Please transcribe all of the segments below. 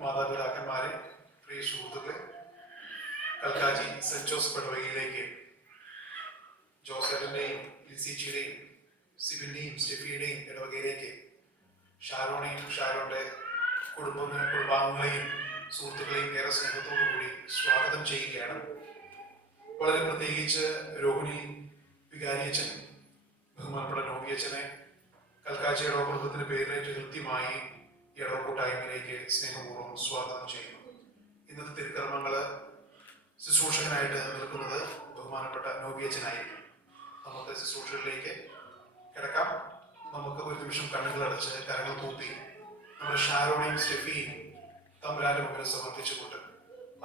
മാതാപിതാക്കന്മാരെ, പ്രിയ സുഹൃത്തുക്കളെ, Kalkaji saint Joseph ഇടവകയിലേക്ക് ജോസഫിന്റെയും ലിസിച്ചിയുടെയും സിബിന്റെയും സ്റ്റെഫിയുടെയും ഇടവകയിലേക്ക് ഷാരോണെയും ഷാരോന്റെ കുടുംബാംഗങ്ങളെയും സുഹൃത്തുക്കളെയും ഏറെ സ്നേഹത്തോടു കൂടി സ്വാഗതം ചെയ്യുകയാണ്. വളരെ പ്രത്യേകിച്ച് രോഹിണി വികാരിയച്ഛൻ, ബഹുമാനപ്പെട്ട നോബിയച്ഛനെ കൽക്കാജി ഇടവ കുടുംബത്തിന്റെ പേരിലേക്ക് കൃത്യമായി ഇടവ കൂട്ടായ്മയിലേക്ക് സ്നേഹപൂർവ്വം സ്വാഗതം ചെയ്യുന്നു. ഇന്നത്തെ തിരുക്കർമ്മങ്ങള് ശുശ്രൂഷകനായിട്ട് നിൽക്കുന്നത് ബഹുമാനപ്പെട്ട നോബിയച്ഛനായിരിക്കും. നമുക്ക് ശുശ്രൂഷകളിലേക്ക് കിടക്കാം. നമുക്ക് ഒരു നിമിഷം കണ്ണുകൾ അടച്ച് കരങ്ങൾ കൂപ്പി നമ്മുടെ ഷാരോണെയും സ്റ്റെഫിയും തമ്പുരാന്റെ മുമ്പിൽ സമർപ്പിച്ചുകൊണ്ട്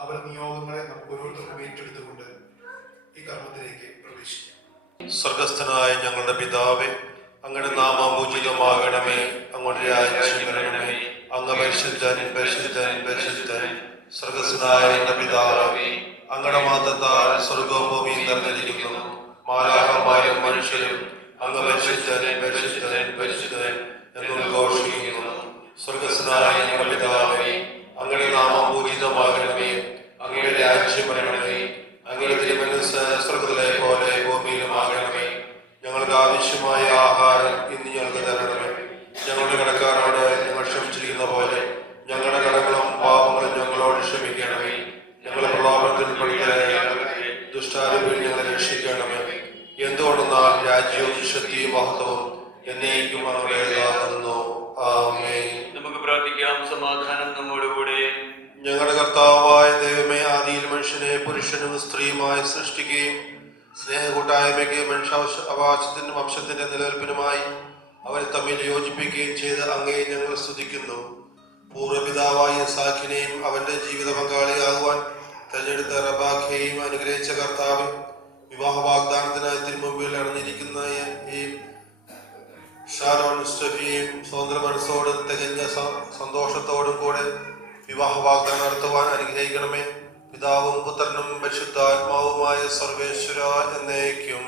അവരുടെ നിയോഗങ്ങളെ നമുക്ക് ഓരോരുത്തർക്കും ഏറ്റെടുത്തുകൊണ്ട് ഈ കർമ്മത്തിലേക്ക് പ്രവേശിക്കാം. സ്വർഗസ്ഥനായ ഞങ്ങളുടെ പിതാവേ, അങ്ങയുടെ നാമം പൂജിതമാകണമേ, അങ്ങയുടെ രാജ്യം വരണമേ, അങ്ങ് പരിശുദ്ധൻ പരിശുദ്ധൻ പരിശുദ്ധൻ. സ്വർഗസ്ഥനായ ഞങ്ങളുടെ പിതാവേ, അങ്ങയുടെ മഹത്വത്താൽ സ്വർഗവും ഭൂമിയും നിറഞ്ഞിരിക്കുന്നു. മാലാഖമാരും മനുഷ്യരും അങ്ങ് പരിശുദ്ധൻ പരിശുദ്ധൻ പരിശുദ്ധൻ എന്ന് ഘോഷിക്കുന്നു. സ്വർഗസ്ഥനായ ഞങ്ങളുടെ പിതാവേ, അങ്ങയുടെ നാമം പൂജിതമാകണമേ, അങ്ങയുടെ രാജ്യം വരണമേ, അങ്ങയുടെ തിരുമനസ്സ് സ്വർഗ്ഗത്തിലെ പോലെ ഭൂമിയിലുമാകണമേ. ഞങ്ങൾക്ക് ആവശ്യമായ ആഹാരം ഇന്ന് ഞങ്ങൾക്ക് തരണമേ. ഞങ്ങളുടെ കടക്കാരോട് ഞങ്ങൾ ക്ഷമിച്ചിരിക്കുന്ന പോലെ ഞങ്ങളുടെ കടങ്ങളും പാപങ്ങളും ഞങ്ങളോട് ക്ഷമിക്കണമേ. ഞങ്ങളെ പ്രലോഭനത്തിൽ പെടുത്തരുതേ, ദുഷ്ടാരൂപിൽ ഞങ്ങളെ രക്ഷിക്കണമേ. എന്തുകൊണ്ടെന്നാൽ രാജ്യവും ശക്തിയും മഹത്വവും എന്നേക്കും അങ്ങയുടേതാകുന്നു. ആമേൻ. നമുക്ക് പ്രാർത്ഥിക്കാം. സമാധാനം നമ്മോടുകൂടെ. ഞങ്ങളുടെ കർത്താവായ ദൈവമേ, ആദിയിൽ മനുഷ്യനെ പുരുഷനും സ്ത്രീയുമായി സൃഷ്ടിക്കുകയും സ്നേഹകൂട്ടായ്മയ്ക്ക് മനുഷ്യാവകാശത്തിനും വംശത്തിന്റെ നിലനിൽപ്പിനുമായി അവരെ തമ്മിൽ യോജിപ്പിക്കുകയും ചെയ്ത് അങ്ങേ ഞങ്ങൾ സ്തുതിക്കുന്നു. പൂർവ്വപിതാവായ ഇസാഖിനെയും അവന്റെ ജീവിത പങ്കാളിയാകുവാൻ തെരഞ്ഞെടുത്ത റബാഖയെയും അനുഗ്രഹിച്ച കർത്താവ്, വിവാഹ വാഗ്ദാനത്തിനായി തിരുമുമ്പിൽ അണിഞ്ഞിരിക്കുന്ന ഈ ഷാരോൺ സ്റ്റെഫിയെയും സ്വതന്ത്ര മനസ്സോടും തികഞ്ഞ സന്തോഷത്തോടും കൂടെ വിവാഹ വാഗ്ദാനം നടത്തുവാൻ അനുഗ്രഹിക്കണമേ. പിതാവും പുത്രനും പരിശുദ്ധാത്മാവുമായ സർവേശ്വര എന്നേക്കും.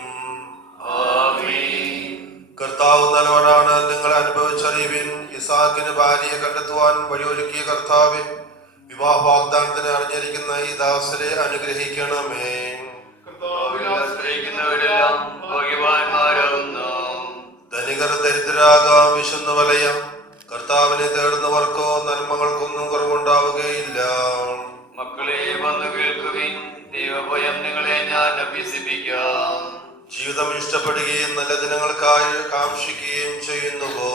കർത്താവ് നല്ലവനാണ്, നിങ്ങൾ അനുഭവിച്ചറിയുവിൻ. ഇസാഖിന് ഭാര്യയെ കണ്ടെത്തുവാൻ വഴിയൊരുക്കിയ കർത്താവെ, വിവാഹ വാഗ്ദാനത്തിന് അറിഞ്ഞിരിക്കുന്ന ഈ ദാസരെ അനുഗ്രഹിക്കണമേ. ധനികർ ദരിദ്രരാകാം, വിശന്നു വലയാം. കർത്താവിനെ തേടുന്നവർക്കോ നന്മകൾക്കൊന്നും കുറവുണ്ടാവുകയില്ല. മക്കളെ വന്നു കേൾക്കുവിൻ, ദൈവഭയം നിങ്ങളെ ഞാൻ അഭ്യസിപ്പിക്കാം. ജീവിതം ഇഷ്ടപ്പെടുകയും നല്ല ദിനങ്ങൾക്കായി കാക്ഷിക്കുകയും ചെയ്യുന്നുവോ?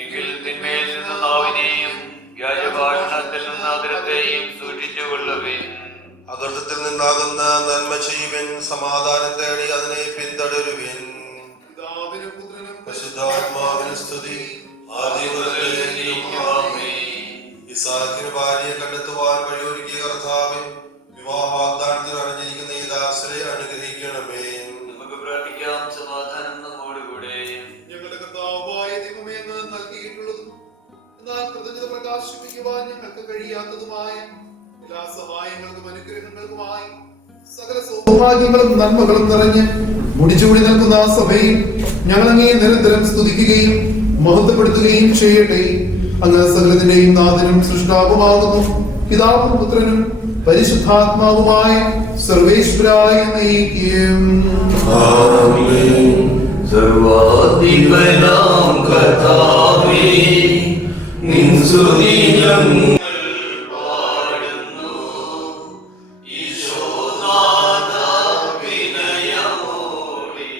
എങ്കിൽ തിന്മയിൽ നിന്ന് നാവിനെയും വ്യാജഭാഷണത്തിൽ നിന്ന് ആദരത്തെയും സൂക്ഷിച്ചുകൊള്ളുവിൻ. അകൃത്യത്തിൽ നിന്നാകുന്ന നന്മ ചെയ്യുവിൻ, സമാധാനം തേടി അതിനെ പിന്തുടരുവിൻ. പിതാവിനും പുത്രനും പരിശുദ്ധാത്മാവിന് സ്തുതി. ഇസാക്കിന് ഭാര്യയെ കണ്ടെത്തുവാൻ വഴിയൊരുക്കിയ കർത്താവേ, വിവാഹ വാഗ്ദാനത്തിൽ അണിഞ്ഞിരിക്കുന്ന ഈ ദാസരെ അനുഗ്രഹിക്കണമേ. നമുക്ക് പ്രാർത്ഥിക്കാം. സമാധാനം നമ്മോടുകൂടെ. ഞങ്ങളുടെ കർത്താവായ ദൈവമേ, അങ്ങ് നൽകിയിട്ടുള്ളതും എന്നാൽ കൃതജ്ഞത പ്രകാശിപ്പിക്കുവാൻ ഞങ്ങൾക്ക് കഴിയാത്തതുമായ എല്ലാ സഹായങ്ങൾക്കും അനുഗ്രഹങ്ങൾക്കുമായി സകല സൗഭാഗ്യങ്ങളും നന്മകളും നിറഞ്ഞ് മുടിച്ചുകൂടി നിൽക്കുന്ന ആ സഭയിൽ ഞങ്ങൾ അങ്ങേ നിരന്തരം സ്തുതിക്കുകയും മഹത്വപ്പെടുത്തുകയും ചെയ്യട്ടെ. അങ്ങ് സകലത്തിന്റെയും നാഥനും സൃഷ്ടാവുമാകുന്നു. പിതാവും പുത്രനും പരിശുദ്ധാത്മാവുമായ സർവേശ്വരായ നയിക്കും. സർവാധിപനാം കർത്താവേ, നിൻ സ്തുതി ഞങ്ങൾ പാടുന്നു. ഈശോനാഥ വിനയമോടെ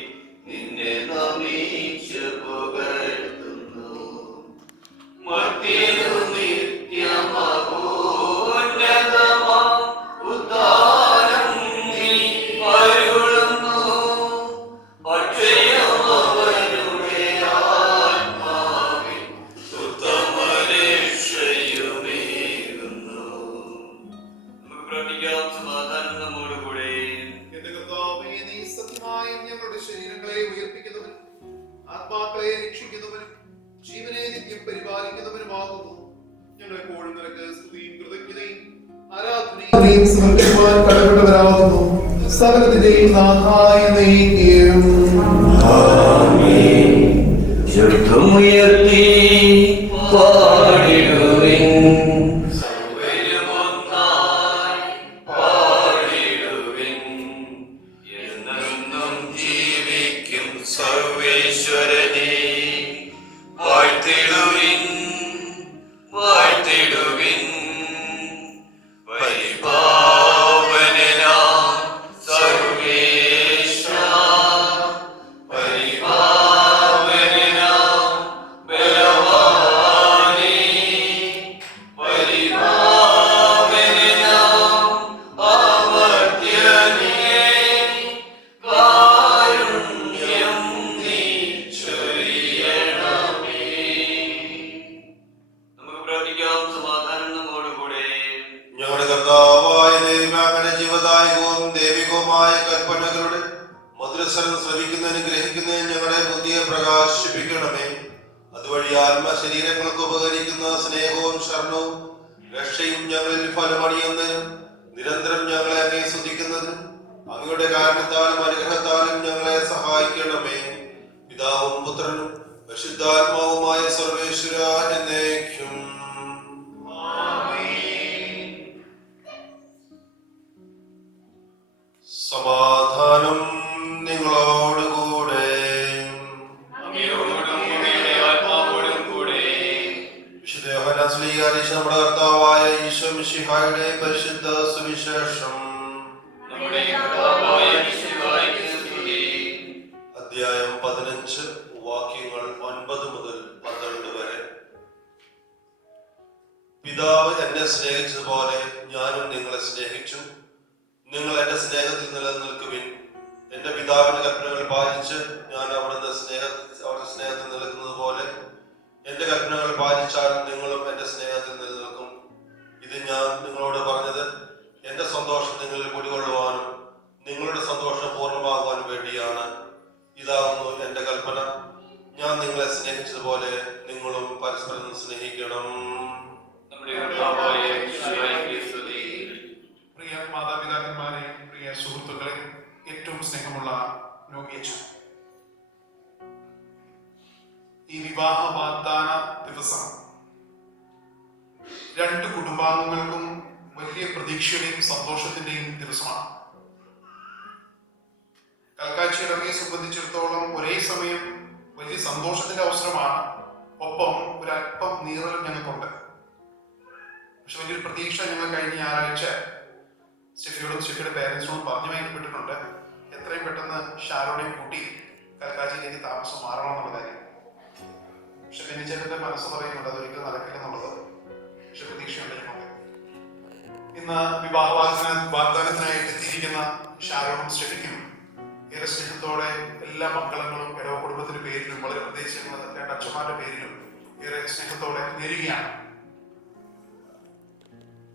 നിന്നെ നമിച്ച് പുകഴ്ത്തുന്നു. മർത്യനു നിത്യമഹോന്നതമാം ഉദ്ധാരം നീ അരുളുന്നു. അക്ഷയമവനുടെ ആത്മാവിൽ ഉത്തമരക്ഷയുമേകുന്നു. നമുക്ക് പ്രാർത്ഥിക്കാം. സമാധാനം നമ്മോടുകൂടെ. എന്റെ കർത്താവേ, നീ സത്യമായും ഞങ്ങളുടെ ശരീരങ്ങളെ ഉയർപ്പിക്കുന്നവനും ആത്മാക്കളെ രക്ഷിക്കുന്നവനും ജീവനെ നിത്യം പരിപാലിക്കുന്നവനുമാകുന്നു. ഞങ്ങൾ എപ്പോഴും നിനക്ക് സ്തുതിയും കൃതജ്ഞതയും ആരാധനയും സമർപ്പിക്കുവാൻ കടപ്പെട്ടവരാകുന്നു. സകലത്തിന്റെയും നാഥായ നയിക്കും. ശബ്ദമുയർത്തി പാടിടുവിൻ. സർവ്വരുമൊന്നായി പാടിടുവിൻ. എന്നെന്നും ജീവിക്കും സർവേശ്വരനെ വാഴ്ത്തിടുവിൻ, വാഴ്ത്തിടുവിൻ. പരിപാവനനാം സർവേശ്വര, പരിപാവനനാം ബലവാനേ, പരിപാവനനാം അമർത്യനേ, കാരുണ്യം നീ ചൊരിയണമേ. നമുക്ക് പ്രാർത്ഥിക്കാം. സമാധാനം നമ്മോടുകൂടെ. ഞങ്ങളുടെ കർത്താവായ ദൈവമേ, അങ്ങയുടെ ജീവദായകവും ദൈവികവുമായ കൽപ്പനകളുടെ മധുരസ്വരം ശ്രവിക്കുന്നതിനും ഗ്രഹിക്കുന്നതിനും ഞങ്ങളുടെ ബുദ്ധിയെ പ്രകാശിപ്പിക്കണമേ. അതുവഴി ആത്മശരീരങ്ങൾക്ക് ഉപകരിക്കുന്ന സ്നേഹവും ശരണവും രക്ഷയും ഞങ്ങളിൽ ഫലമണിയുന്നതിനും നിരന്തരം ഞങ്ങളെ അങ്ങേ സ്തുതിക്കുന്നതിനും അങ്ങയുടെ കാരണത്താലും അനുഗ്രഹത്താലും ഞങ്ങളെ സഹായിക്കണമേ. പിതാവും പുത്രനും പരിശുദ്ധാത്മാവുമായ സർവേശ്വര എന്നേക്കും. സമാധാനം നിങ്ങളോടുകൂടെ. അങ്ങയോടും അങ്ങയുടെ ആത്മാവോടും കൂടെ. വിശുദ്ധ യോഹന്നാൻ ശ്ലീഹ അറിയിച്ച നമ്മുടെ കർത്താവായ ഈശോ മിശിഹായുടെ പരിശുദ്ധ സുവിശേഷം. നമ്മുടെ കർത്താവായ മിശിഹായ്ക്ക് സ്തുതി. അധ്യായം 15 വാക്യങ്ങൾ 9 മുതൽ 12 വരെ. പിതാവ് എന്നെ സ്നേഹിച്ചതുപോലെ ഞാനും നിങ്ങളെ സ്നേഹിച്ചു. നിങ്ങൾ എന്റെ സ്നേഹത്തിൽ നിലനിൽക്കുവിൻ. എന്റെ പിതാവിന്റെ കൽപ്പനകൾ പാലിച്ച് ഞാൻ അവരുടെ സ്നേഹത്തിൽ നിലനിൽക്കുന്നത് പോലെ എന്റെ കൽപ്പനകൾ പാലിച്ചാൽ നിങ്ങളും എന്റെ സ്നേഹത്തിൽ നിലനിൽക്കും. ഇത് ഞാൻ നിങ്ങളോട് പറഞ്ഞത് എന്റെ സന്തോഷം നിങ്ങളിൽ കുടികൊള്ളുവാനും നിങ്ങളുടെ സന്തോഷം പൂർണ്ണമാകുവാനും വേണ്ടിയാണ്. ഇതാകുന്നു എന്റെ കൽപ്പന, ഞാൻ നിങ്ങളെ സ്നേഹിച്ചതുപോലെ നിങ്ങളും പരസ്പരം സ്നേഹിക്കണം. നമ്മുടെ കർത്താവായ മിശിഹായ്ക്ക് സ്തുതി. പ്രിയ മാതാപിതാക്കന്മാരെ, പ്രിയ സുഹൃത്തുക്കളെ, ഏറ്റവും സ്നേഹമുള്ള നോഗേച്ചു, ഈ വിവാഹ വാഗ്ദാന ദിവസം രണ്ട് കുടുംബാംഗങ്ങൾക്കും വലിയ പ്രതീക്ഷയുടെയും സന്തോഷത്തിന്റെയും ദിവസമാണ്. കൽക്കാച്ചി ഇടവകയെ സംബന്ധിച്ചിടത്തോളം ഒരേ സമയം വലിയ സന്തോഷത്തിന്റെ അവസരമാണ്, ഒപ്പം ഒരല്പം നീറലും ഞങ്ങൾക്കുണ്ട്. പക്ഷെ വലിയൊരു പ്രതീക്ഷ ഞങ്ങൾ കഴിഞ്ഞ ഞായറാഴ്ച സ്റ്റെഫിയോടും സ്റ്റെഫിയുടെ പേരൻസിനോടും പറഞ്ഞു വയ്ക്കപ്പെട്ടിട്ടുണ്ട് എത്രയും പെട്ടെന്ന് ഷാരോണെ കൂട്ടി കൽക്കാജിയിലേക്ക് താമസം മാറണം എന്നുള്ള കാര്യം. പക്ഷെ ബെന്നിച്ചേട്ടന്റെ മനസ്സ് പറയുന്നുണ്ട് അതൊരിക്കലും നടക്കില്ലെന്നുള്ളത്. പക്ഷെ പ്രതീക്ഷയുണ്ട് ഞങ്ങൾക്ക്. ഇന്ന് വിവാഹ വാഗ്ദാനത്തിനായിട്ട് എത്തിയിരിക്കുന്ന ഷാരോണും സ്റ്റെഫിക്കും ഏറെ സ്നേഹത്തോടെ എല്ലാ മക്കളങ്ങളും ഇടവ കുടുംബത്തിന്റെ പേരിലും വളരെ പ്രത്യേകിച്ച് രണ്ട് അച്ഛന്മാരുടെ പേരിലും ഏറെ സ്നേഹത്തോടെ നേരുകയാണ്.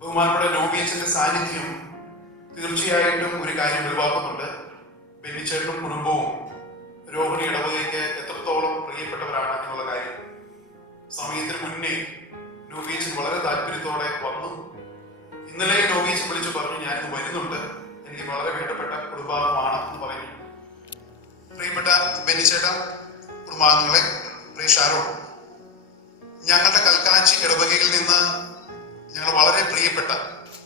ബഹുമാനപ്പെട്ട നോബിയച്ചന്റെ സാന്നിധ്യം തീർച്ചയായിട്ടും ഒരു കാര്യം വെളിവാക്കുന്നുണ്ട്. ബെന്നിച്ചേട്ടനും കുടുംബവും രോഹിണി ഇടവകയ്ക്ക് എത്രത്തോളം പ്രിയപ്പെട്ടവരാണ് എന്നുള്ള കാര്യം. സമയത്തിന് മുന്നേ നോബിയച്ചൻ വളരെ താല്പര്യത്തോടെ വന്നു. ഇന്നലെ നോബിയച്ചൻ വിളിച്ചു പറഞ്ഞു ഞാനിന്ന് വരുന്നുണ്ട്, എനിക്ക് വളരെ വേണ്ടപ്പെട്ട കുടുംബാംഗമാണ് എന്ന് പറഞ്ഞു. പ്രിയപ്പെട്ട ബെന്നിച്ചേട്ട, കുടുംബാംഗങ്ങളെ, പ്രിയ ഷാരോ, ഞങ്ങളുടെ കൽക്കാച്ചി ഇടവകയിൽ നിന്ന് ഞങ്ങൾ വളരെ പ്രിയപ്പെട്ട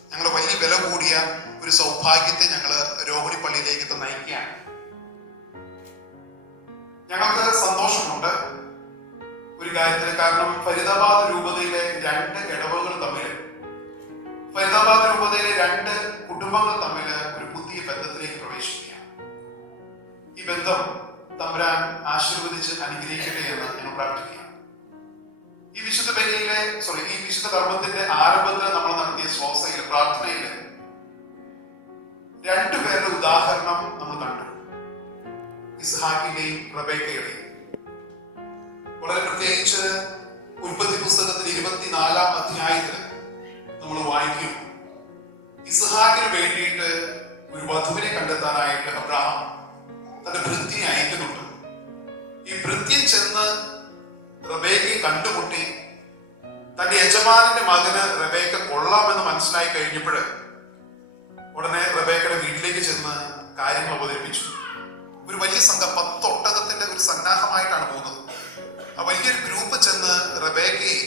ഞങ്ങളുടെ വലിയ വില കൂടിയ ഒരു സൗഭാഗ്യത്തെ ഞങ്ങൾ രോഹിണി പള്ളിയിലേക്ക് നയിക്കുകയാണ്. ഞങ്ങൾക്ക് സന്തോഷമുണ്ട് ഒരു കാര്യത്തിന്. കാരണം ഫരീദാബാദ് രൂപതയിലെ രണ്ട് ഇടവകൾ തമ്മിൽ, ഫരീദാബാദ് രൂപതയിലെ രണ്ട് കുടുംബങ്ങൾ തമ്മിൽ ഒരു പുതിയ ബന്ധത്തിലേക്ക് പ്രവേശിക്കുകയാണ്. ഈ ബന്ധം തമ്പുരാൻ ആശീർവദിച്ച് അനുഗ്രഹിക്കട്ടെ എന്ന് ഞങ്ങൾ പ്രാർത്ഥിക്കുകയാണ്. ഈ വിശുദ്ധ ബലിയിലെ ഈ വിശുദ്ധ കർമ്മത്തിന്റെ ആരംഭത്തിൽ നമ്മൾ നടത്തിയ ശ്വാസയില് പ്രാർത്ഥനയില് രണ്ടുപേരുടെ ഉദാഹരണം നമ്മൾ കണ്ടു. ഇസ്ഹാക്കിന്റെയും റബേക്കയുടെയും. വളരെ പ്രത്യേകിച്ച് ഉൽപ്പത്തി പുസ്തകത്തിൽ 24-ാം അധ്യായത്തിൽ നമ്മൾ വായിക്കും, ഇസ്ഹാക്കിന് വേണ്ടിയിട്ട് ഒരു വധുവിനെ കണ്ടെത്താനായിട്ട് അബ്രഹാം തന്റെ ഭൃത്യനെ അയക്കുന്നുണ്ട്. ഈ ഭൃത്യൻ ചെന്ന് റബേക്കയെ കണ്ടുമുട്ടി. തന്റെ യജമാനന്റെ മകന് റബേക്ക കൊള്ളാമെന്ന് മനസ്സിലായി കഴിഞ്ഞപ്പോൾ ഉടനെ റബേക്കയുടെ വീട്ടിലേക്ക് ചെന്ന് കാര്യങ്ങൾ അവതരിപ്പിച്ചു. ഒരു വലിയ സംഘം, 10 ഒട്ടകത്തിന്റെ ഒരു സന്നാഹമായിട്ടാണ് പോകുന്നത്. ആ വലിയൊരു ഗ്രൂപ്പ് ചെന്ന് റബേക്കയെ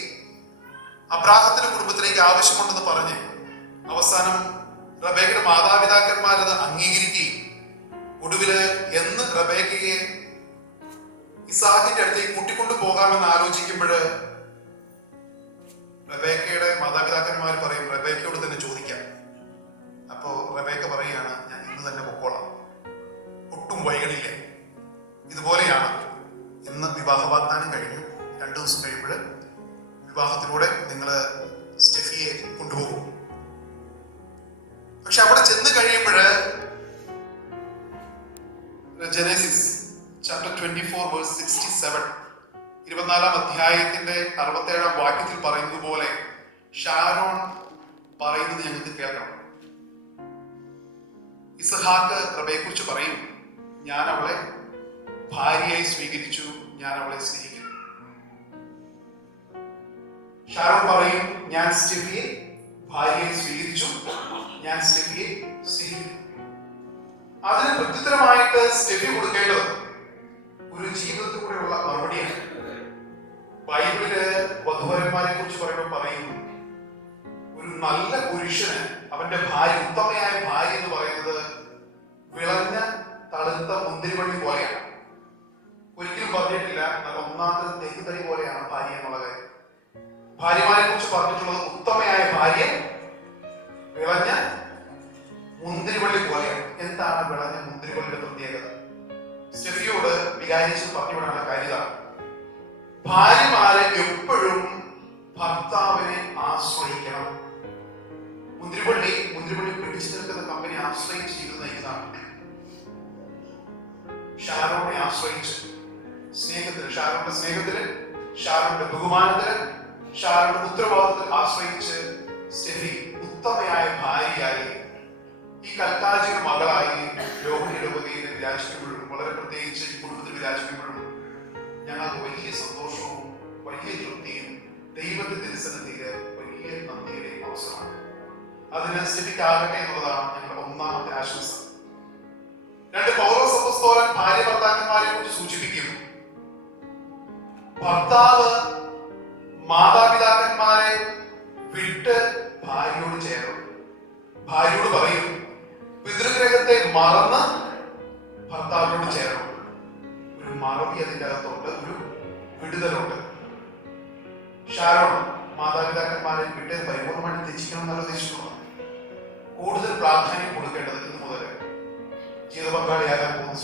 അബ്രാഹത്തിന്റെ കുടുംബത്തിലേക്ക് ആവശ്യമുണ്ടെന്ന് പറഞ്ഞ് അവസാനം റബേക്കയുടെ മാതാപിതാക്കന്മാരത് അംഗീകരിക്കുകയും ഒടുവില് എന്ന് റബേക്കയെ ഇസാഖിന്റെ അടുത്തേക്ക് കൂട്ടിക്കൊണ്ടു പോകാമെന്ന് ആലോചിക്കുമ്പോൾ റബേക്കയുടെ മാതാപിതാക്കന്മാർ പറയും റബേക്കയോട് തന്നെ ചോദിക്കാം. അപ്പോ റബേക്ക പറയുകയാണ് ഞാൻ ഇന്ന് തന്നെ പൊക്കോളാം, ഒട്ടും വൈകണില്ല. ഇതുപോലെയാണ് ഇന്ന് വിവാഹ വാഗ്ദാനം കഴിഞ്ഞു. 2 ദിവസം കഴിയുമ്പോൾ വിവാഹത്തിലൂടെ നിങ്ങൾ സ്റ്റെഫിയെ കൊണ്ടുപോകും. പക്ഷെ അവിടെ ചെന്ന് കഴിയുമ്പോൾ ജനസിസ് ചാപ്റ്റർ 24:67 24-ാം അധ്യായത്തിന്റെ 67-ാം വാക്യത്തിൽ പറയുന്നത് പോലെ ഷാരോൺ പറയുന്നത് ഞങ്ങൾക്ക് കേൾക്കണം. ഇസ്ഹാക്ക് റബേക്കുറിച്ച് പറയും, ഞാൻ അവളെ ഭാര്യയായി സ്വീകരിച്ചു, ഞാൻ അവളെ സ്നേഹിക്കുന്നു. ഷാരോൺ പറയും, ഞാൻ സ്റ്റെഫിയെ ഭാര്യയായി സ്വീകരിച്ചു, ഞാൻ സ്റ്റെഫിയെ സ്നേഹിക്കുന്നു. അതിന് പ്രത്യുത്തരമായിട്ട് സ്റ്റെഫി കൊടുക്കേണ്ടത് ഒരു ജീവിതത്തിലൂടെയുള്ള മറുപടിയാണ്. ബൈബിളില് വധുവരന്മാരെ കുറിച്ച് പറയുമ്പോൾ പറയും, ഒരു നല്ല പുരുഷന് അവന്റെ ഭാര്യ, ഉത്തമയായ ഭാര്യ എന്ന് പറയുന്നത് വിളഞ്ഞ തളുത്ത മുന്തിരിവള്ളി പോലെയാണ്. ഒരിക്കലും പറഞ്ഞിട്ടില്ല നല്ല ഒന്നാമത്തെ തെങ്ങുതൈ പോലെയാണ് ഭാര്യ എന്നുള്ള കാര്യം. ഭാര്യമാരെ കുറിച്ച് പറഞ്ഞിട്ടുള്ളത് ഉത്തമയായ ഭാര്യ വിളഞ്ഞ മുന്തിരിവള്ളി പോലെയാണ്. എന്താണ് വിളഞ്ഞ മുന്തിരിവള്ളിയുടെ പ്രത്യേകത? സ്റ്റെഫിയോട് വികാരിച്ച് പറഞ്ഞുവിടാനുള്ള കാര്യം, ഭാര്യമാരെ എപ്പോഴും ഭർത്താവിനെ ആശ്രയിക്കണം. മുന്തിരിവള്ളി പിടിച്ചു നിൽക്കുന്ന കമ്പനി ആശ്രയിച്ച് ജീവിതം നയിക്കുന്നതാണ്. ഷാരോണെ ആശ്രയിച്ച് സ്നേഹത്തിന്, ഷാരോന്റെ സ്നേഹത്തിന്, ഷാരോന്റെ ബഹുമാനത്തിന്, ഷാരോന്റെ ഉത്തരവാദിത്തത്തിൽ ആശ്രയിച്ച് സ്റ്റെഫി ഉത്തമയായ ഭാര്യയായി ഈ കൽക്കാജിയുടെ മകളായി രോഹിണി ഇടവകയിൽ വിരാജിക്കുമ്പോഴും, വളരെ പ്രത്യേകിച്ച് ഈ കുടുംബത്തിൽ വിരാജിക്കുമ്പോഴും ഞങ്ങൾക്ക് വലിയ സന്തോഷവും വലിയ തൃപ്തിയും ദൈവത്തിന്റെ തിരുസന്നിധിയില് വലിയ നന്ദിയുടെയും അവസരമാണ്. അതിന് സ്റ്റെഫിക്കാകട്ടെ എന്നുള്ളതാണ് ഞങ്ങളുടെ ഒന്നാമത്തെ ആശംസ. 2 പൗലോസ് അപ്പോസ്തലൻ ഭാര്യ ഭർത്താക്കന്മാരെ കുറിച്ച് സൂചിപ്പിക്കുന്നു. ഭർത്താവ് മാതാപിതാക്കന്മാരെ വിട്ട് ഭാര്യയോട് ചേരണം. ഭാര്യയോട് പറയും, പിതൃഗ്രഹത്തെ മറന്ന് ഭർത്താവിനോട് ചേരണം. ഒരു മറവി അതിൻ്റെ അകത്തുണ്ട്, ഒരു വിടുതലുണ്ട്. ഷാരോൺ മാതാപിതാക്കന്മാരെ വിട്ട് പരിപൂർണ്ണമായിട്ട് തെറ്റിക്കണം എന്നുള്ള ഉദ്ദേശിക്കുന്നത്. കൂടുതൽ പ്രാധാന്യം കൊടുക്കേണ്ടത് ഇന്നു മുതൽ ജീവിത പങ്കാളിയാകാൻ പോകുന്ന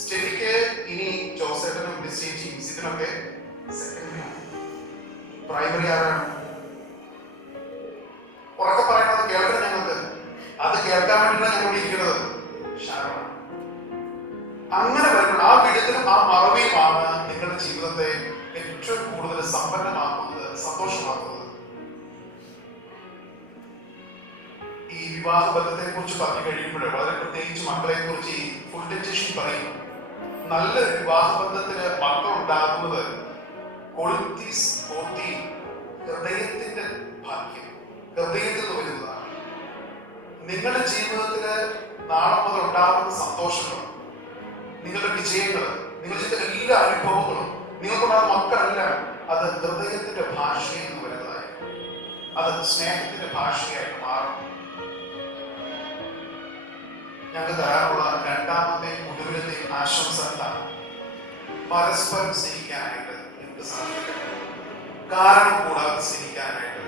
സ്റ്റെഫിക്ക് ഇനി ജോസേട്ടനും ഡിസ്റ്റേജിയും സിബിനൊക്കെ സെക്കൻഡറി പ്രൈമറി ആരാണ് ഉറക്കെ പറയുന്നത് കേൾക്കണം. ഞങ്ങൾക്ക് അത് കേൾക്കാൻ വേണ്ടിയിട്ടാണ് ഞങ്ങൾ ഇരിക്കുന്നത്. ഷാരോൺ അങ്ങനെ വരുമ്പോൾ ആ വിടുതലും ആ മറവിയുമാണ് നിങ്ങളുടെ ജീവിതത്തെ ഏറ്റവും കൂടുതൽ സമ്പന്നമാക്കുന്നത്, സന്തോഷമാക്കുന്നത്. ഈ വിവാഹ ബന്ധത്തെ കുറിച്ച് പറഞ്ഞു കഴിയുമ്പോൾ വളരെ പ്രത്യേകിച്ച് മക്കളെ കുറിച്ച് ഈ ഫുൾ ഡെറ്റിഷൻ പറയും. നല്ലൊരു വിവാഹ ബന്ധത്തിന് മക്കൾ ഉണ്ടാകുന്നത് ഹൃദയത്തിന്റെ ഭാഗ്യം, ഹൃദയത്തിൽ നിന്ന് വരുന്നതാണ്. നിങ്ങളുടെ ജീവിതത്തില് നാളെ മുതൽ ഉണ്ടാകുന്ന സന്തോഷങ്ങളും നിങ്ങളുടെ വിജയങ്ങൾ, നിങ്ങളുടെ ചെയ്ത എല്ലാ അനുഭവങ്ങളും, നിങ്ങൾക്കുണ്ടാകുന്ന മക്കളെല്ലാം അത് ഹൃദയത്തിന്റെ ഭാഷയിൽ നിന്ന് വരുന്നതായി, അത് സ്നേഹത്തിന്റെ ഭാഷയായിട്ട് മാറും. ഞങ്ങൾക്ക് തരാനുള്ള രണ്ടാമത്തെ ഒടുവിലത്തെ ആശംസ എന്താണ്? പരസ്പരം സ്നേഹിക്കാനായിട്ട് നിങ്ങൾക്ക് സാധിക്കണം. കാരണം കൂടാതെ സ്നേഹിക്കാനായിട്ട്,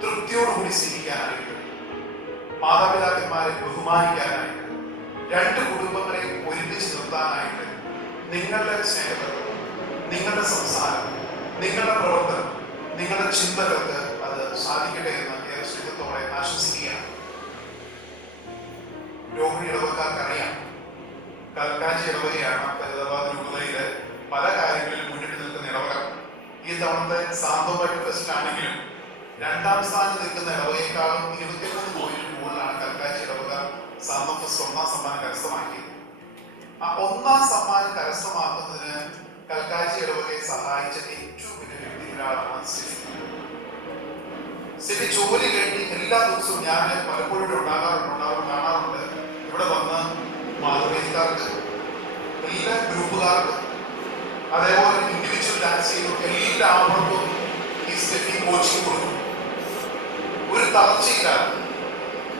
തൃപ്തിയോടുകൂടി സ്നേഹിക്കാനായിട്ട്, മാതാപിതാക്കന്മാരെ ബഹുമാനിക്കാനായിട്ട്, രണ്ട് കുടുംബങ്ങളെ ഒരുമിച്ച് നിർത്താനായിട്ട് നിങ്ങളുടെ സ്നേഹബന്ധം, നിങ്ങളുടെ സംസാരം, നിങ്ങളുടെ പ്രവർത്തനം, നിങ്ങളുടെ ചിന്തകൾക്ക് അത് സാധിക്കട്ടെ എന്ന് ഏറെ സ്നേഹത്തോടെ ആശംസിക്കുകയാണ്. രോഹിണി ഇടവക്കാർക്കറിയാം, കൽക്കാഞ്ചി ഇടവകയാണ് ഫരീദാബാദ് രൂപതയിലെ പല കാര്യങ്ങളിലും മുന്നിട്ട് നിൽക്കുന്ന ഇടവക. ഈ തവണത്തെ സാന്തോബാറ്റ് ഫെസ്റ്റ് ആണെങ്കിലും രണ്ടാം സ്ഥാനത്ത് നിൽക്കുന്ന ഇടവകയെക്കാളും 23 പോയിന്റ് മുകളിലാണ് കൽക്കാഞ്ചി ഇടവക സാന്തോ ഫെസ്റ്റ് ഒന്നാം സമ്മാനം കരസ്ഥമാക്കിയത്. ആ ഒന്നാം സമ്മാനം കരസ്ഥമാക്കുന്നതിന് കൽക്കാഞ്ചി ഇടവകയെ സഹായിച്ച ഏറ്റവും വലിയ വ്യക്തികളാണ് സ്റ്റെഫി. ജോലി കഴിഞ്ഞ് എല്ലാ ദിവസവും ഞാൻ പലപ്പോഴും കാണാറുണ്ട്. ഇവിടെ വന്ന് മാതൃവേദിക്കാർക്ക്, എല്ലാ ഗ്രൂപ്പുകാർക്ക്, അതേപോലെ ഇൻഡിവിജ്വൽ ഡാൻസ് ചെയ്യുന്ന എല്ലാവർക്കും ഈ സ്റ്റെഫി കോച്ചിങ് കൊടുക്കും. ഒരു തളർച്ചയില്ല.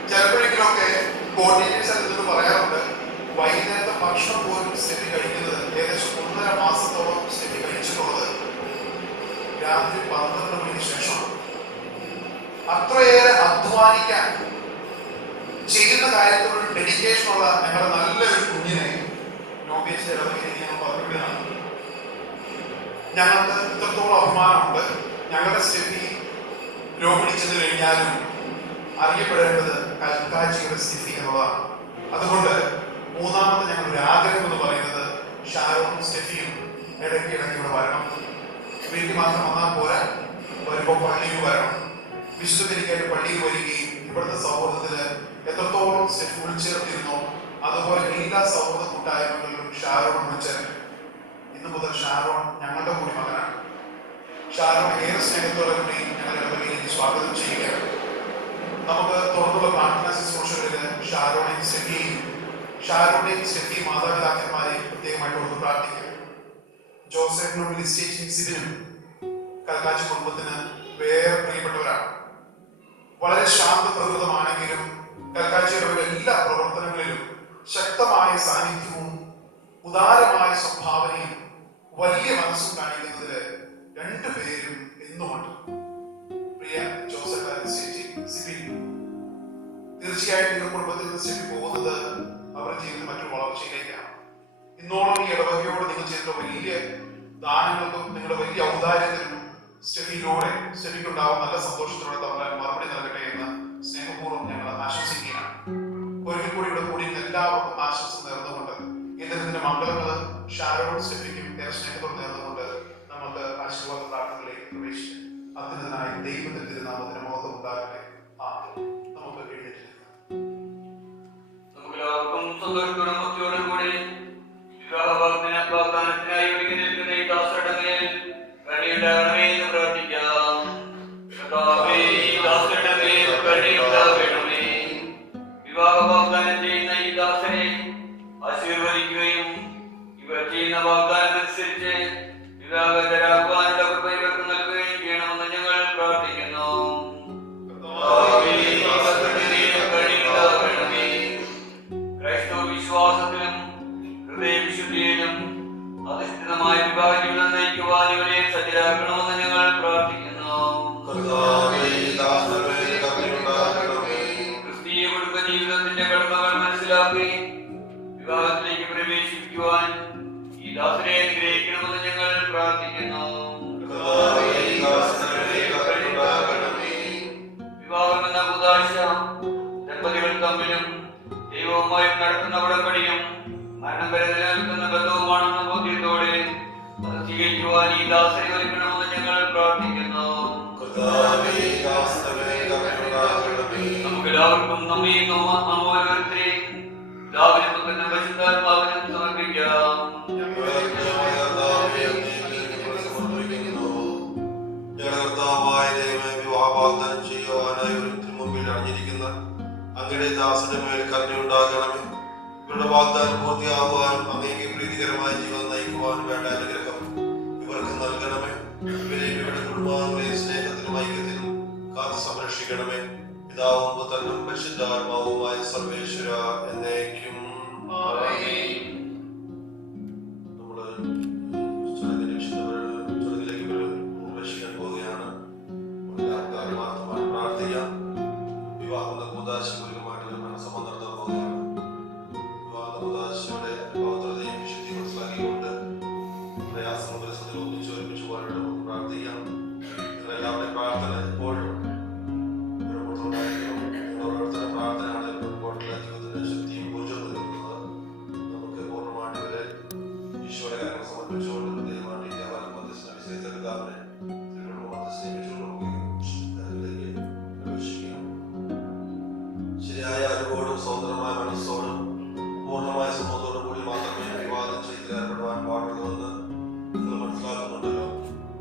ചിലപ്പോഴെങ്കിലൊക്കെ കോർഡിനേറ്റേഴ്സ് അതിനോട് പറയാറുണ്ട്, വൈകുന്നേരത്തെ ഭക്ഷണം പോലും സ്റ്റെഫി കഴിക്കുന്നത് ഏകദേശം 1.5 മാസത്തോളം സ്റ്റെഫി കഴിച്ചിട്ടുള്ളത് രാത്രി 12 മണിക്ക് ശേഷം. അത്രയേറെ അധ്വാനിക്കാൻ, ചെയ്യുന്ന കാര്യത്തോട് ഡെഡിക്കേഷൻ ഉള്ള ഞങ്ങളുടെ നല്ലൊരു കുഞ്ഞിനെ നോബിയസ് ഇടവകയിലേക്ക് ഞങ്ങൾ പറഞ്ഞിട്ടാണ്. ഞങ്ങൾക്ക് ഇത്രത്തോളം അഭിമാനമുണ്ട്. ഞങ്ങളുടെ സ്റ്റെഫി രോഹിണി ചെന്ന് കഴിഞ്ഞാലും അറിയപ്പെടേണ്ടത് കൽക്കാച്ചിയുടെ സ്റ്റെഫി എന്നുള്ളതാണ്. അതുകൊണ്ട് മൂന്നാമത്തെ ഞങ്ങളുടെ ആഗ്രഹം എന്ന് പറയുന്നത് ഷാരോണും സ്റ്റെഫിയും ഇടയ്ക്ക് ഇവിടെ വരണം. വീട്ടിൽ മാത്രം വന്നാൽ പോരാ, വരുമ്പോൾ പള്ളിയിൽ വരണം. വിശുദ്ധരിക്കായിട്ട് പള്ളിയിൽ വരികയും ഇവിടുത്തെ സൗഹൃദത്തില് എത്രത്തോളം സ്റ്റെഫി വിളിച്ചേർത്തിരുന്നോ അതുപോലെ എല്ലാ സൗഹൃദ കൂട്ടായ്മകളിലും ഷാരോൺ വിളിച്ചേർന്നു. ഇന്നു മുതൽ ഷാരോൺ ഞങ്ങളുടെ കൂടി മകനാണ്. ഷാരോൺ ഏറെ സ്നേഹത്തോടെ കൂടി ഞങ്ങളുടെ ഇടവകയിലേക്ക് സ്വാഗതം ചെയ്യുകയാണ്. നമുക്ക് തുറന്നുള്ള പ്രാർത്ഥനാ ശുശ്രൂഷകളിൽ ഷാരോണയും സ്റ്റെഫിയും മാതാപിതാക്കന്മാരെയും പ്രത്യേകമായിട്ട് ഓർത്ത് പ്രാർത്ഥിക്കുക. ജോസഫിനും ലിസ്റ്റേജിനും സിബിനും കൽക്കാച്ചി കുടുംബത്തിന് വേറെ പ്രിയപ്പെട്ടവരാണ്. വളരെ ശാന്ത പ്രകൃതമാണെങ്കിലും കൽക്കാച്ചിയുടെ എല്ലാ പ്രവർത്തനങ്ങളിലും ശക്തമായ സാന്നിധ്യവും ഉദാരമായ സംഭാവനയും വലിയ മനസ്സും കാണിക്കുന്നതില് രണ്ടുപേരും എന്നുമുണ്ട്. പ്രിയ ജോസഫ് സിബി, തീർച്ചയായും നിങ്ങളുടെ കുടുംബത്തിൽ നിന്ന് സ്റ്റെഫി പോകുന്നത് അവരുടെ ജീവിതത്തിൽ മറ്റൊരു വളർച്ചയിലേക്കാണ്. ഇന്നോളം ഈ ഇടവകയോട് നിങ്ങൾ ചെയ്ത വലിയ ദാനങ്ങൾക്കും നിങ്ങളുടെ വലിയ ഔദാര്യത്തിനും സ്റ്റെഫിക്കുണ്ടാവും നല്ല സന്തോഷത്തോടെ തമ്മിൽ മറുപടി നൽകട്ടെ എന്ന് സ്നേഹപൂർവ്വം ഞങ്ങൾ ആശംസിക്കുകയാണ്. ഒരിക്കൽ കൂടി ഇവിടെ കൂടി എല്ലാവർക്കും ആശംസ നേർന്നുകൊണ്ട് ഇതിന്റെ മംഗളങ്ങൾ ഷാരോൺ സ്റ്റെഫിക്കും ഏറെ സ്നേഹത്തോടെ നേർന്നുകൊണ്ട് നമുക്ക് ആശീർവാദ പ്രാർത്ഥനകളിലേക്ക് പ്രവേശിക്കാം. അതിനായി ദൈവത്തിന്റെ തിരുനാമത്തിന് മഹത്വം ഉണ്ടാകട്ടെ. നമുക്ക് എഴുന്നേറ്റ് സന്തോഷത്തോടും ഭക്തിയോടും കൂടി വാഗ്ദാനത്തിനായി ഒരുങ്ങി നിൽക്കുന്ന ഈ ദാസരുടെ കരുണയുണ്ടാകണമേ എന്ന് പ്രാർത്ഥിക്കാം. കർത്താവേ, ഈ ദാസരുടെ മേൽ കരുണയുണ്ടാകണമേ. വിവാഹ വാഗ്ദാനം ചെയ്യുന്ന ഈ ദാസനെ ആശീർവദിക്കുകയും ഇവർ ചെയ്യുന്ന വാഗ്ദാനമനുസരിച്ച് വിവാഹതരാകുവാനുള്ള കൃപ ഇവർക്ക് നൽകുകയും ചെയ്യണമെന്ന് ഞങ്ങൾ പ്രാർത്ഥിക്കുന്നു. ക്രൈസ്തവ വിശ്വാസത്തിലും ഹൃദയവിശുദ്ധിയിലും അധിഷ്ഠിതമായ വിവാഹ ജീവിതം നയിക്കുവാൻ ഇവരെ സജ്ജരാക്കണമെന്ന് ഞങ്ങൾ പ്രാർത്ഥിക്കുന്നു. കർത്താവേ, ദാസരുടെ മേൽ കരുണയുണ്ടാകണമേ. വിവാഹത്തിന്റെ കടമകൾ മനസ്സിലാക്കി വിവാഹത്തിലേക്ക് പ്രവേശിക്കുവാൻ ഈ ദാസരെ അനുഗ്രഹിക്കണമെന്ന് ഞങ്ങൾ പ്രാർത്ഥിക്കുന്നു. വിവാഹം എന്ന ഉദാശ ദമ്പതികൾ തമ്മിലും ദൈവവുമായും നടത്തുന്ന ഉടമ്പടിയും മരണം വരെ നിലനിൽക്കുന്ന ബന്ധവുമാണെന്ന ബോധ്യത്തോടെ അത് സ്വീകരിക്കുവാൻ ഈ ദാസരെ ഒരുക്കണമെന്ന് ഞങ്ങൾ പ്രാർത്ഥിക്കുന്നു. നമുക്കെല്ലാവർക്കും നമ്മയും ഓരോരുത്തരെയും പിതാവിനും പുത്രനും പരിശുദ്ധാത്മാവിനും സമർപ്പിക്കാം. വാഗ്ദാനം ചെയ്യുവാനായി ഒരു മുമ്പിൽ അണിഞ്ഞിരിക്കുന്ന അങ്ങയുടെ ദാസന്റെ മേൽ കരുണയുണ്ടാകണമേ. ഇവരുടെ വാഗ്ദാനം പൂർത്തിയാകുവാനും അങ്ങേക്ക് പ്രീതികരമായ ജീവിതം നയിക്കുവാനും വേണ്ട അനുഗ്രഹം ഇവർക്ക് നൽകണമേ. ഇവരെയും ഇവരുടെ കുടുംബാംഗങ്ങളെയും സ്നേഹത്തിലും ഐക്യത്തിലും കാത്തു സംരക്ഷിക്കണമേ. പിതാവും പുത്രനും പരിശുദ്ധാത്മാവുമായ സർവേശ്വര എന്നേക്കും. ശരിയായ അറിവോടും സ്വതന്ത്രമായ മനസ്സോടും പൂർണ്ണമായ സമൂഹത്തോടും കൂടി മാത്രമേ വിവാഹം ചെയ്ത് ഏർപ്പെടുവാൻ പാടുള്ളൂവെന്ന് നിങ്ങൾ മനസ്സിലാക്കുന്നുണ്ടല്ലോ.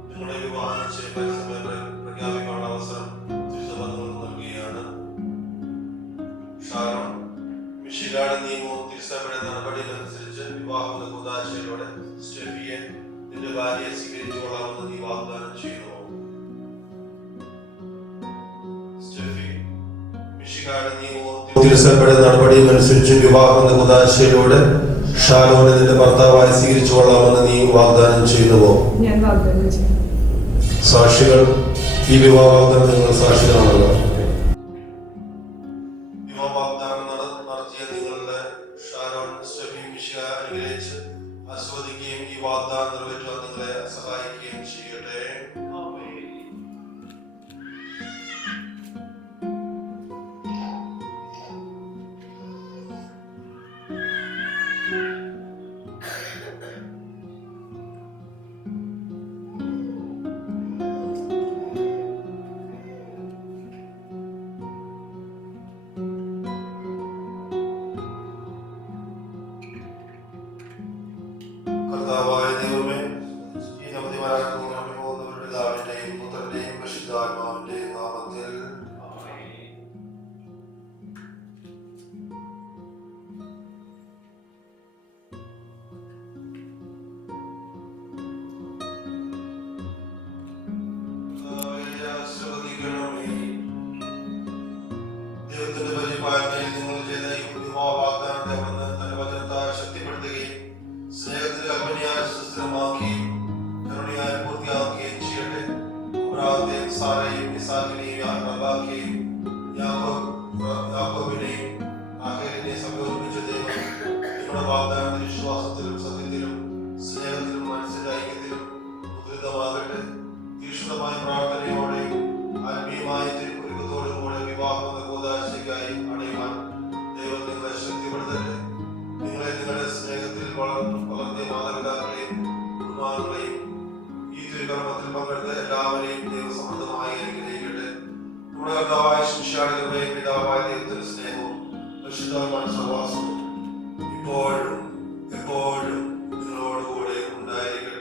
നിങ്ങളുടെ വിവാഹ നിശ്ചയം പരസ്യമായി പ്രഖ്യാപിക്കാനുള്ള അവസരം തിരുസഭങ്ങൾക്ക് നൽകുകയാണ്. ഷാരോൺ മിഷിഗാഡ് നിയമവും തിരുസഭയുടെ നടപടികളനുസരിച്ച് വിവാഹ കൂതാശയിലൂടെ സ്റ്റെഫിയെ നിന്റെ ഭാര്യയെ സ്വീകരിച്ചു കൊള്ളാമെന്ന് നീ വാഗ്ദാനം ചെയ്യുന്നു. തിരുസഭയുടെ നടപടിയനുസരിച്ച് വിവാഹ കൂതാശയിലൂടെ ഷാരോനെ നിന്റെ ഭർത്താവായി സ്വീകരിച്ചു കൊള്ളാമെന്ന് നീ വാഗ്ദാനം ചെയ്യുന്നുവോ? ഞാൻ വാഗ്ദാനം ചെയ്യും. സാക്ഷികൾ ഈ വിവാഹ വാഗ്ദാനം നിങ്ങൾ സാക്ഷികളാണല്ലോ. വിവാഹ വാഗ്ദാനം നടത്തിയ നിങ്ങളുടെ ഷാരോൺ സ്റ്റെഫി മിഷിക അനുഗ്രഹിച്ച് ആസ്വദിക്കുകയും ഈ വാഗ്ദാനം നിറവേറ്റുവാൻ നിങ്ങളെ സഹായിക്കുകയും ചെയ്യട്ടെ. കർത്താവായ ദൈവമേ, ഈ നവതിമാരാകുന്നവരുടെ പിതാവിന്റെയും പുത്രന്റെയും പരിശുദ്ധാത്മാവിന്റെയും നാമത്തിൽ ആശീർവദിക്കണമേ. ദൈവത്തിന്റെ പരിപാലനയിൽ നിങ്ങൾ ചെയ്ത ഈ വിവാഹ വാഗ്ദാനത്തെ അവിടുന്ന് തന്റെ വചനത്താൽ ശക്തിപ്പെടുത്തുകയും സ്നേഹത്തിന്റെ അഗ്നിയാൽ സുസ്ഥിരമാക്കുകയും കരുണയാൽ പൂർത്തിയാക്കുകയും ചെയ്യട്ടെ. അബ്രാഹത്തെയും സാറയെയും ഇസാഖിനെയും റബാക്കെയും യാക്കോബിനെയും റാഹേലിനെയും സംയോജിപ്പിച്ച ദൈവം നിങ്ങളുടെ വാഗ്ദാനത്തിൽ വിശ്വാസത്തിലും സത്യത്തിലും സ്നേഹത്തിലും മനസ്സിന്റെ ഐക്യത്തിലും ഉദ്ധൃതമാകട്ടെ. തീക്ഷ്ണമായ പ്രാർത്ഥനയോടെയും ആത്മീയമായ തിരുക്കുറിക്കത്തോടും കൂടെ വിവാഹം കൂതാശയ്ക്കായി അണയുവാൻ ദൈവം നിങ്ങളെ ശക്തിപ്പെടുത്തട്ടെ. നിങ്ങളെ നിങ്ങളുടെ സ്നേഹത്തിൽ വളർത്തിയ മാതാപിതാക്കളെയും കുടുംബാംഗങ്ങളെയും ഈ തിരുകർമ്മത്തിൽ പങ്കെടുത്ത എല്ലാവരെയും ദൈവം സമൃദ്ധമായി അനുഗ്രഹിക്കട്ടെ. നമ്മുടെ കർത്താവായ ശിഷ്യാടികളുടെ പിതാവായ ദൈവത്തിന്റെ സ്നേഹവും പരിശുദ്ധമായ സഹവാസവും ഇപ്പോഴും എപ്പോഴും നിങ്ങളോടുകൂടെ ഉണ്ടായിരിക്കട്ടെ.